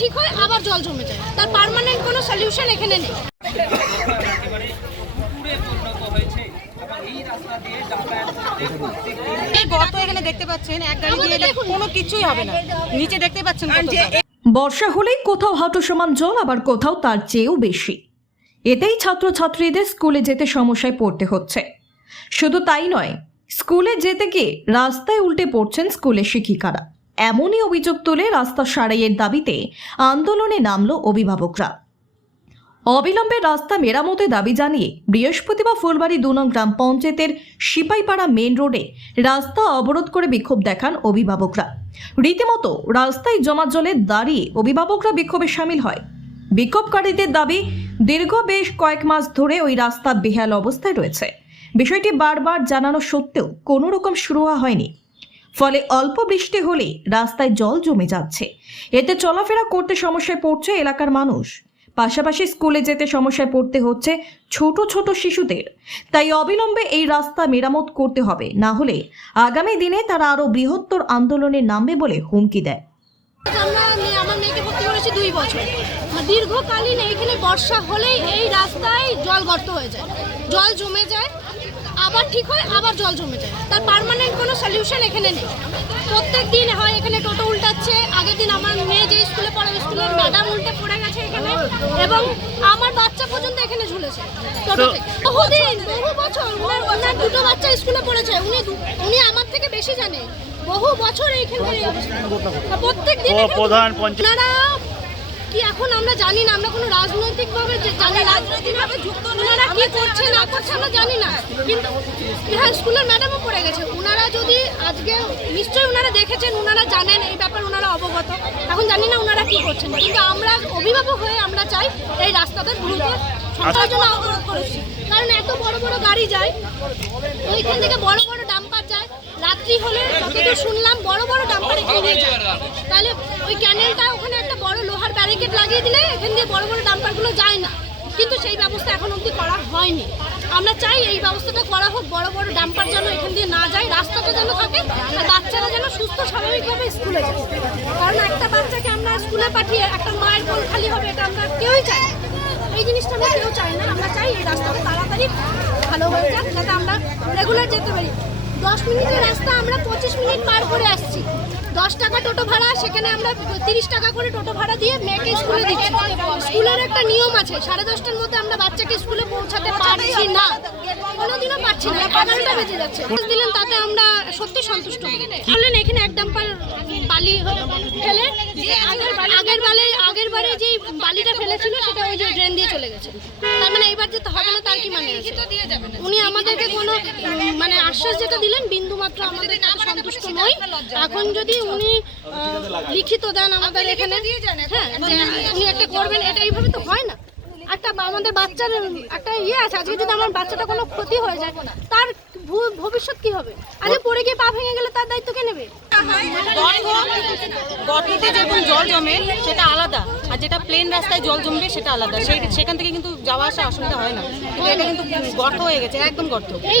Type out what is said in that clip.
ঠিক হয় আবার জল জমে যায়। তার পার্মানেন্ট কোনো সলিউশন এখানে নেই। একেবারে পুকুরে পরিণত হয়েছে এবং এই রাস্তা দিয়ে যাতায়াত করতে প্রত্যেকদিন এই গর্ত এখানে দেখতে পাচ্ছেন এক গাড়ি দিয়ে কোনো কিছুই হবে না। নিচে দেখতে পাচ্ছেন বর্ষা হলেই কোথাও হাঁটু সমান জল আবার কোথাও তার চেয়েও বেশি। এতেই ছাত্রছাত্রীদের স্কুলে যেতে সমস্যায় পড়তে হচ্ছে। শুধু তাই নয় স্কুলে যেতে গিয়ে রাস্তায় উল্টে পড়ছেন স্কুলের শিক্ষিকারা। এমনই অভিযোগ তুলে রাস্তা সারাইয়ের দাবিতে আন্দোলনে নামল অভিভাবকরা। অবিলম্বে রাস্তা মেরামতের দাবি জানিয়ে বৃহস্পতিবার ফুলবাড়ি দু নং গ্রাম পঞ্চায়েতের সিপাইপাড়া মেন রোডে রাস্তা অবরোধ করে বিক্ষোভ দেখান অভিভাবকরা। রীতিমতো রাস্তায় জমা জলে দাঁড়িয়ে অভিভাবকরা বিক্ষোভে সামিল হয়। বিক্ষোভকারীদের দাবি, দীর্ঘ বেশ কয়েক মাস ধরে ওই রাস্তা বেহাল অবস্থায় রয়েছে। বিষয়টি বারবার জানানো সত্ত্বেও কোনো রকম শুরুয়া হয়নি। ফলে অল্প বৃষ্টি হলেই রাস্তায় জল জমে যাচ্ছে। এতে চলাফেরা করতে সমস্যায় পড়ছে এলাকার মানুষ। পাশাপাশি স্কুলে যেতে সমস্যায় পড়তে হচ্ছে ছোট ছোট শিশুদের। তাই অবিলম্বে এই রাস্তা মেরামত করতে হবে, না হলে আগামী দিনে তারা আরও বৃহত্তর আন্দোলনে নামবে বলে হুমকি দেয়। দুই বছর। দীর্ঘকালীন এইখানে বর্ষা হলেই এই রাস্তায় জল গর্ত হয়ে যায়। জল জমে যায়। আবার ঠিক হয় আবার জল জমে যায়। তার পার্মানেন্ট কোনো সলিউশন এখানে নেই। প্রত্যেক দিন হয় এখানে টোটো উল্টাচ্ছে। আগের দিন আমার মেয়ে যে স্কুলে পড়ে স্কুলের ম্যাডাম উল্টে পড়ে গেছে এখানে। এবং আমার বাচ্চা পর্যন্ত এখানে ঝুলেছে বহুদিন বহু বছর ওনার ওনার দুটো বাচ্চা স্কুলে পড়েছে। উনি উনি আমার থেকে বেশি জানে। বহু বছর এইখানে। প্রত্যেক দিন প্রধান পঞ্চায়েত- কি এখন আমরা জানি না? আমরা কোনো রাজনৈতিক ভাবে জানি রাজনৈতিক ভাবে যুক্ত ওনারা কি করছে না করছে আমরা জানি না। কিন্তু হ্যাঁ স্কুলের ম্যাডামও পড়ে গেছে। ওনারা যদি আজকে নিশ্চয়ই ওনারা দেখেছেন ওনারা জানেন এই ব্যাপার ওনারা অবগত। এখন জানি না ওনারা কি করছেন। কিন্তু আমরা অভিভাবক হয়ে আমরা চাই এই রাস্তাটা দ্রুত সংস্কারের জন্য অবরোধ করেছি। কারণ এত বড় বড় গাড়ি যায় ওইখান থেকে বড় বড় ডাম্পার যায় রাত্রি হলে যতদূর শুনলাম যায় তাহলে ওই ক্যানেলটা ওখানে একটা বড় লোহার ব্যারিকেড লাগিয়ে দিলে এখান দিয়ে বড় বড় ডাম্পারগুলো যায় না। কিন্তু সেই ব্যবস্থা এখন অবধি করা হয়নি। আমরা চাই এই ব্যবস্থাটা করা হোক বড় বড় ডাম্পার যেন এখান দিয়ে না যায় রাস্তাটা যেন থাকে আর বাচ্চারা যেন সুস্থ স্বাভাবিকভাবে স্কুলে যায়। কারণ একটা বাচ্চাকে আমরা স্কুলে পাঠিয়ে একটা মায়ের কোল খালি হবে এটা আমরা কেউই চাই এই জিনিসটা আমরা কেউ চাই না। আমরা চাই এই রাস্তাটা তাড়াতাড়ি ভালো হয়ে যাক যাতে আমরা রেগুলার যেতে পারি। দশ মিনিটের রাস্তা আমরা পঁচিশ মিনিট পার করে আসছি। দশ টাকা টোটো ভাড়া, সেখানে আমরা তিরিশ টাকা করে টোটো ভাড়া দিয়ে মেয়েকে স্কুলে দিচ্ছি। স্কুলের একটা নিয়ম আছে, সাড়ে দশটার মধ্যে আমরা বাচ্চাকে স্কুলে পৌঁছাতে পারছি না। কোনোদিনও পারছি না, এগারোটা বেজে যাচ্ছে। দিলেন, তাতে আমরা সত্যি সন্তুষ্ট বললেন, এখানে এক ডাম্পার বালি ফেলে। আগের বারে আগের বারে যে বালিটা ফেলেছিল, সেটা ওই যে ড্রেন দিয়ে চলে গেছে। তার মানে এইবার যেতে হবে না, তার কি মানে উনি আমাদেরকে কোনো মানে আশ্বাস যেটা দিলেন বিন্দু মাত্র আমাদের সন্তুষ্ট নই এখন যদি উনি লিখিত দেন আমাদের এখানে হ্যাঁ উনি একটা করবেন এটা এইভাবে তো হয় না। একটা আমাদের বাচ্চার একটা ইয়ে আছে আজকে যদি আমার বাচ্চাটা কোনো ক্ষতি হয়ে যায় তার ভু- ভবিষ্যৎ কি হবে? আজকে পড়ে গিয়ে পা ভেঙে গেলে তার দায়িত্ব কে নেবে? গর্ত গর্ততে যেরকম জল জমে সেটা আলাদা। আর যেটা প্লেন রাস্তায় জল জমবে সেটা আলাদা। সেখান থেকে কিন্তু যাওয়া আসা অসুবিধা হয় না। কিন্তু এটা কিন্তু গর্ত হয়ে গেছে একদম গর্ত। এই